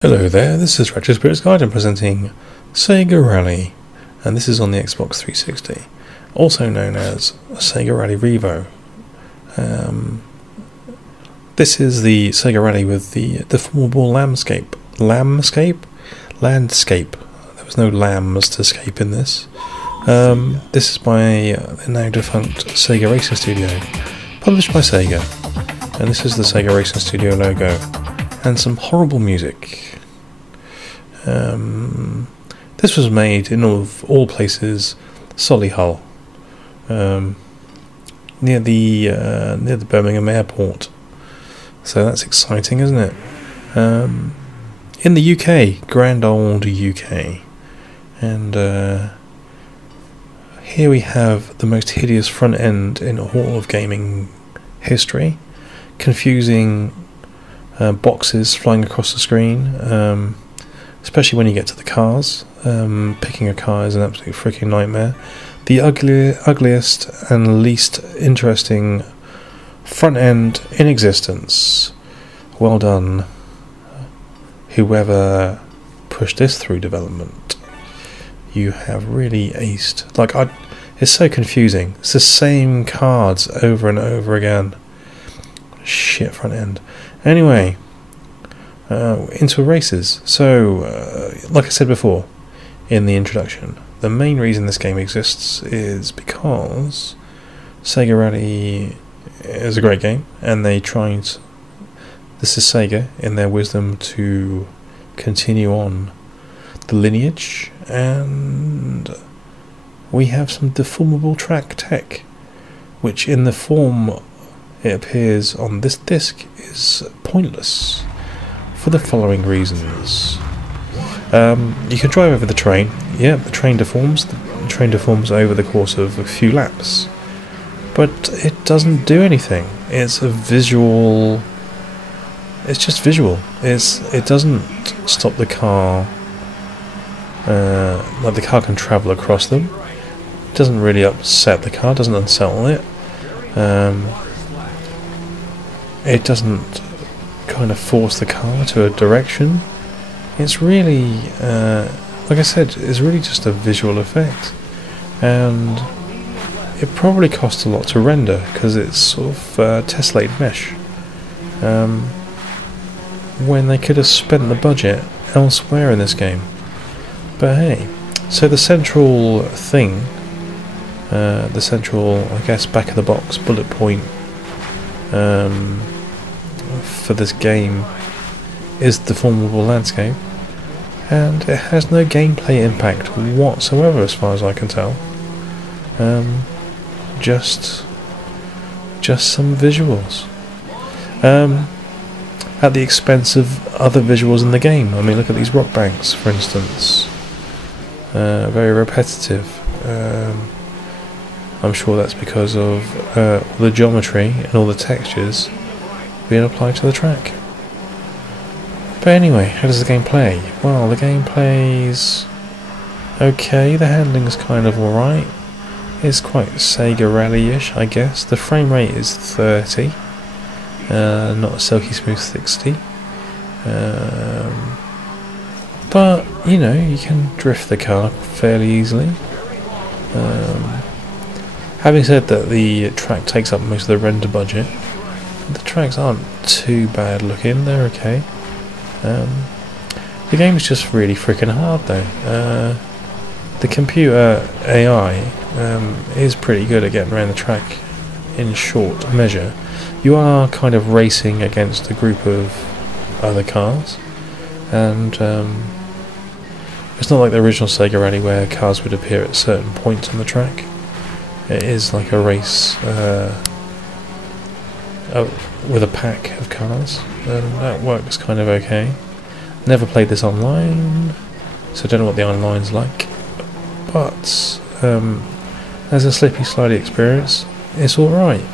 Hello there, this is Retro Spirits Guide and presenting Sega Rally, and this is on the Xbox 360, also known as Sega Rally REVO. This is the Sega Rally with the deformable landscape. There was no lambs to escape in this. This is by the now defunct Sega Racing Studio, published by Sega, and this is the Sega Racing Studio logo. And some horrible music. This was made in all places Solihull, near the Birmingham airport. So that's exciting, isn't it? In the UK, grand old UK, and here we have the most hideous front end in all of gaming history. Confusing boxes flying across the screen, especially when you get to the cars. Picking a car is an absolute freaking nightmare. The ugliest and least interesting front end in existence. Well done, whoever pushed this through development. You have really aced. It's so confusing. It's the same cards over and over again. Shit front end. Anyway, into races. So, like I said before in the introduction, the main reason this game exists is because Sega Rally is a great game, and this is Sega in their wisdom to continue on the lineage, and we have some deformable track tech, which in the form it appears on this disc is pointless for the following reasons. You can drive over the train. Yeah, the train deforms. The train deforms over the course of a few laps, but it doesn't do anything. It's a visual. It's just visual. It doesn't stop the car. Like the car can travel across them. It doesn't really upset the car. Doesn't unsettle it. It doesn't kind of force the car to a direction. It's really, like I said, it's really just a visual effect, and it probably cost a lot to render because it's sort of tessellated mesh, when they could have spent the budget elsewhere in this game. But hey, so the central thing, I guess, back of the box bullet point for this game is the deformable landscape, and it has no gameplay impact whatsoever as far as I can tell. Just some visuals at the expense of other visuals in the game. I mean, look at these rock banks, for instance. Very repetitive. I'm sure that's because of all the geometry and all the textures being applied to the track. But anyway, how does the game play? Well, the game plays okay. The handling's kind of alright. It's quite Sega Rally-ish, I guess. The frame rate is 30, not a silky smooth 60. But, you know, you can drift the car fairly easily. Having said that, the track takes up most of the render budget. The tracks aren't too bad looking, they're okay. The game is just really freaking hard though. The computer AI is pretty good at getting around the track in short measure. You are kind of racing against a group of other cars, and it's not like the original Sega Rally where cars would appear at certain points on the track. It is like a race with a pack of cars, and that works kind of okay. Never played this online, so I don't know what the online's like, but as a slippy slidey experience, it's alright.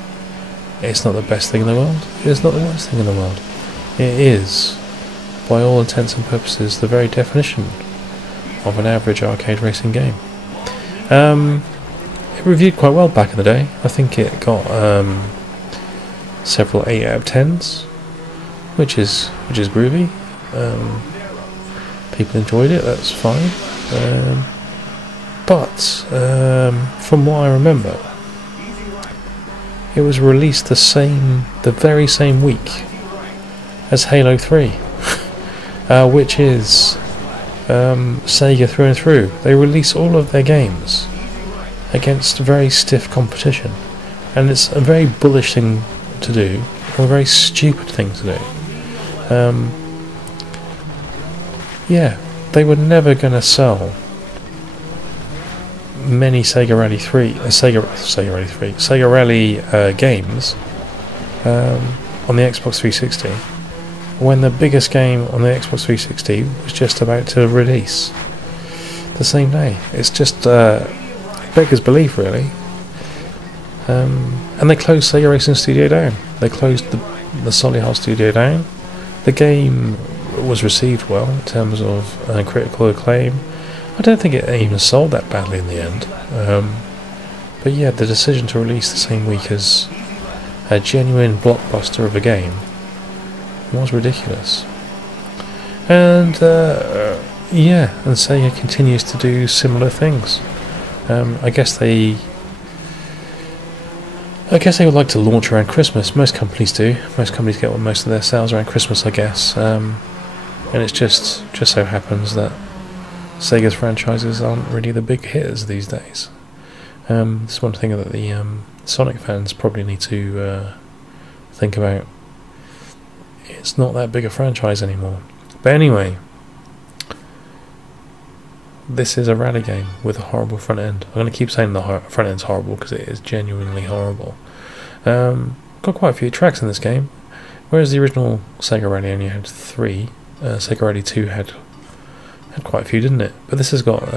It's not the best thing in the world, it's not the worst thing in the world. It is, by all intents and purposes, the very definition of an average arcade racing game. It reviewed quite well back in the day. I think it got several 8 out of 10s, which is groovy. People enjoyed it, that's fine. But from what I remember, it was released the very same week as Halo 3, which is Sega through and through. They release all of their games against very stiff competition, and it's a very bullish thing to do, or a very stupid thing to do. Yeah, they were never going to sell many Sega Rally 3, Sega Rally games on the Xbox 360, when the biggest game on the Xbox 360 was just about to release the same day. It's just beggars belief, really. And they closed Sega Racing Studio down. They closed the Solihull Studio down. The game was received well in terms of critical acclaim. I don't think it even sold that badly in the end. But yeah, the decision to release the same week as a genuine blockbuster of a game was ridiculous. And yeah, and Sega continues to do similar things. I guess they would like to launch around Christmas. Most companies do. Most companies get most of their sales around Christmas, I guess. And it's just so happens that Sega's franchises aren't really the big hitters these days. It's one thing that the Sonic fans probably need to think about. It's not that big a franchise anymore. But anyway, this is a rally game with a horrible front end. I'm going to keep saying the front end's horrible because it is genuinely horrible. Got quite a few tracks in this game, whereas the original Sega Rally only had 3. Sega Rally 2 had quite a few, didn't it? But this has got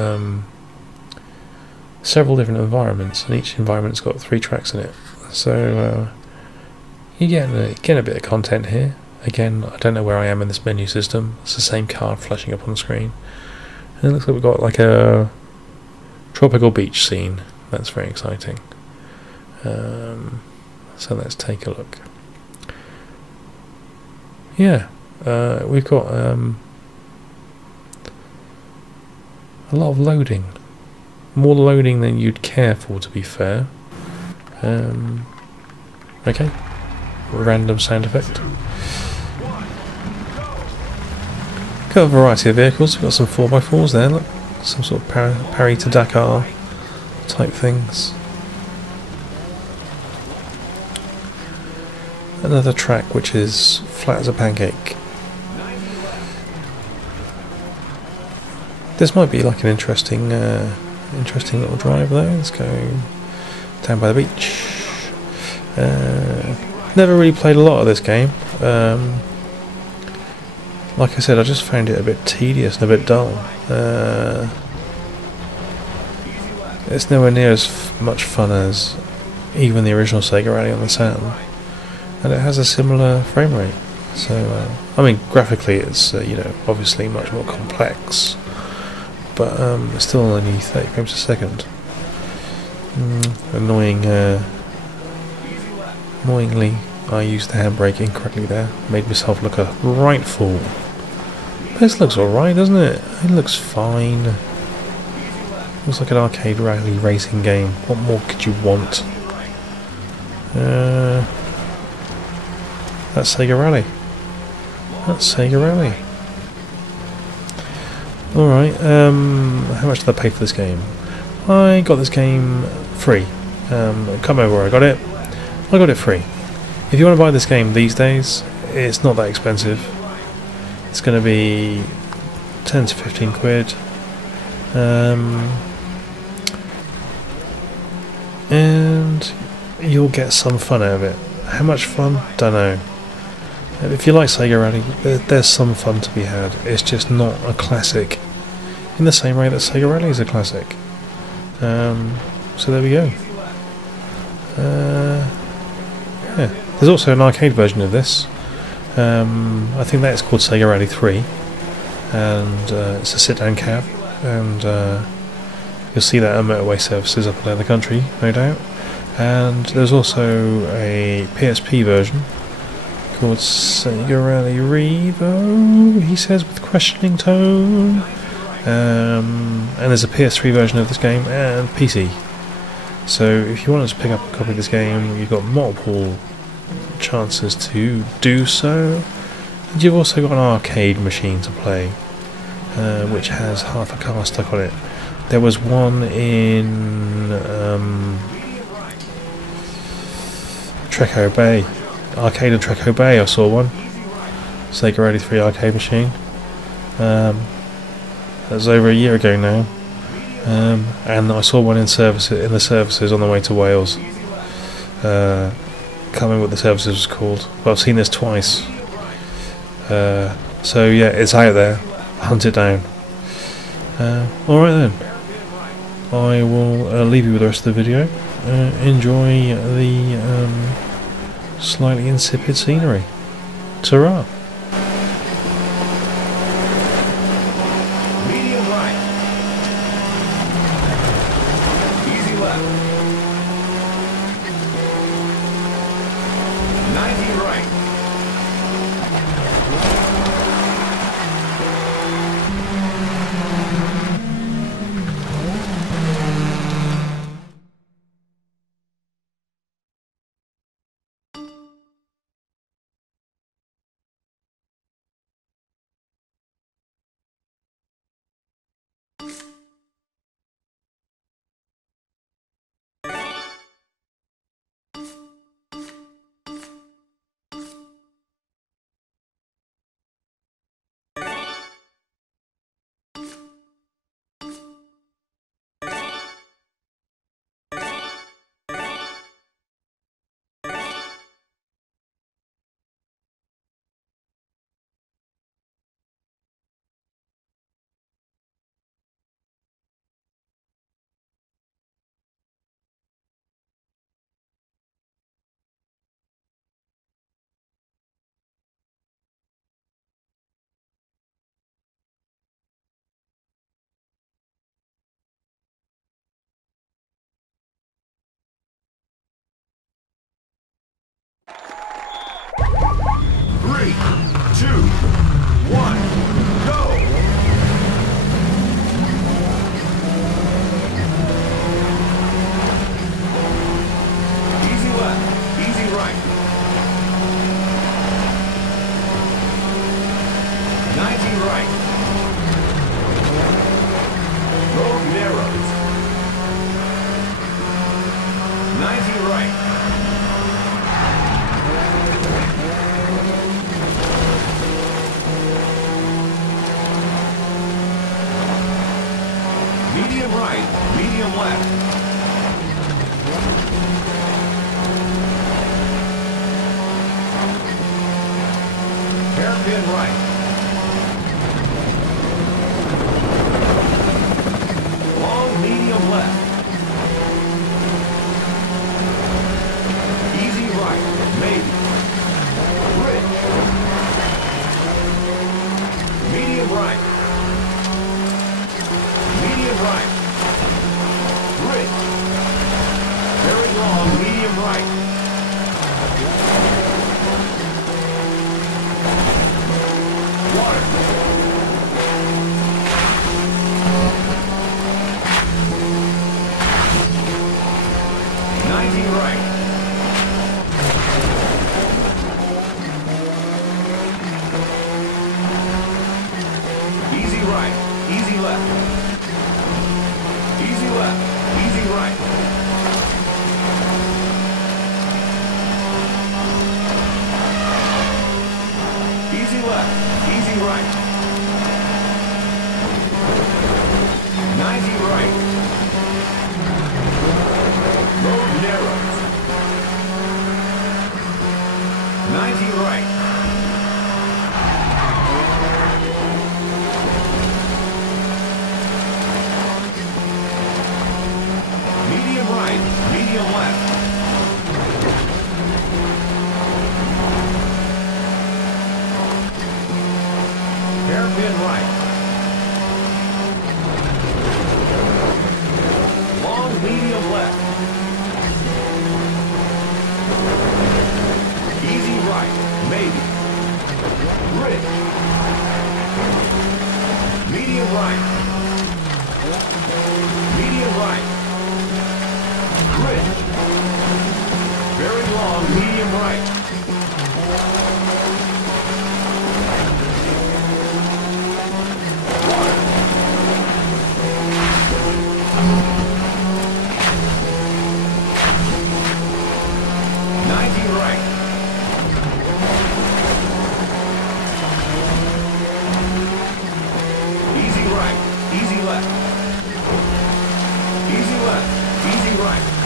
several different environments, and each environment's got 3 tracks in it. So you're getting a bit of content here. Again, I don't know where I am in this menu system. It's the same card flashing up on the screen. And it looks like we've got like a tropical beach scene. That's very exciting. So let's take a look. Yeah, we've got a lot of loading. More loading than you'd care for, to be fair. Okay. Random sound effect. Got a variety of vehicles. We've got some 4x4s there, look. Some sort of Paris to Dakar type things. Another track which is flat as a pancake. This might be like an interesting little drive though. Let's go down by the beach. Never really played a lot of this game. Like I said, I just found it a bit tedious and a bit dull. It's nowhere near as much fun as even the original Sega Rally on the Saturn, and it has a similar frame rate. So, I mean, graphically, it's obviously much more complex, but it's still only 30 frames a second. Annoyingly, I used the handbrake incorrectly there. Made myself look a right fool. This looks alright, doesn't it? It looks fine. Looks like an arcade rally racing game. What more could you want? That's Sega Rally. That's Sega Rally. Alright, how much did I pay for this game? I got this game free. Can't remember where I got it. I got it free. If you want to buy this game these days, it's not that expensive. It's going to be 10 to 15 quid. And you'll get some fun out of it. How much fun? Don't know. If you like Sega Rally, there's some fun to be had. It's just not a classic in the same way that Sega Rally is a classic. So there we go. Yeah. There's also an arcade version of this. I think that is called Sega Rally 3, and it's a sit-down cab, and you'll see that at motorway services up and down the country, no doubt. And there's also a PSP version called Sega Rally REVO, he says with questioning tone. And there's a PS3 version of this game and PC. So if you want to pick up a copy of this game, you've got multiple chances to do so. And you've also got an arcade machine to play, which has half a car stuck on it. There was one in Treco Bay, arcade in Treco Bay. I saw one Sega 83 arcade machine. That was over a year ago now, and I saw one in the services on the way to Wales. Can't remember what the services was called, but I've seen this twice. So yeah, it's out there. Hunt it down. Alright then. I will leave you with the rest of the video. Enjoy the slightly insipid scenery. Ta-ra! Medium right. Easy left. 90 right. Three, two, one, go! Easy left, easy right. 90 right. Road narrows. 90 right. Medium right, medium left. Hairpin right. Long medium left. Easy right, maybe. Bridge. Medium right. Medium right. Bridge. Very long, medium right. Water. 90 right. Easy right, easy left. Easy left, easy right. Easy left, easy right. 90 right. Road narrows. 90 right. Medium right, medium left. Hairpin right. Long medium left. Easy right, maybe. Bridge. Medium right. Medium right. Bridge. Very long, medium right. 90 right. Easy right. Easy left. Easy left. Easy right.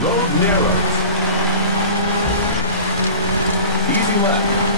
Road narrows. Easy left.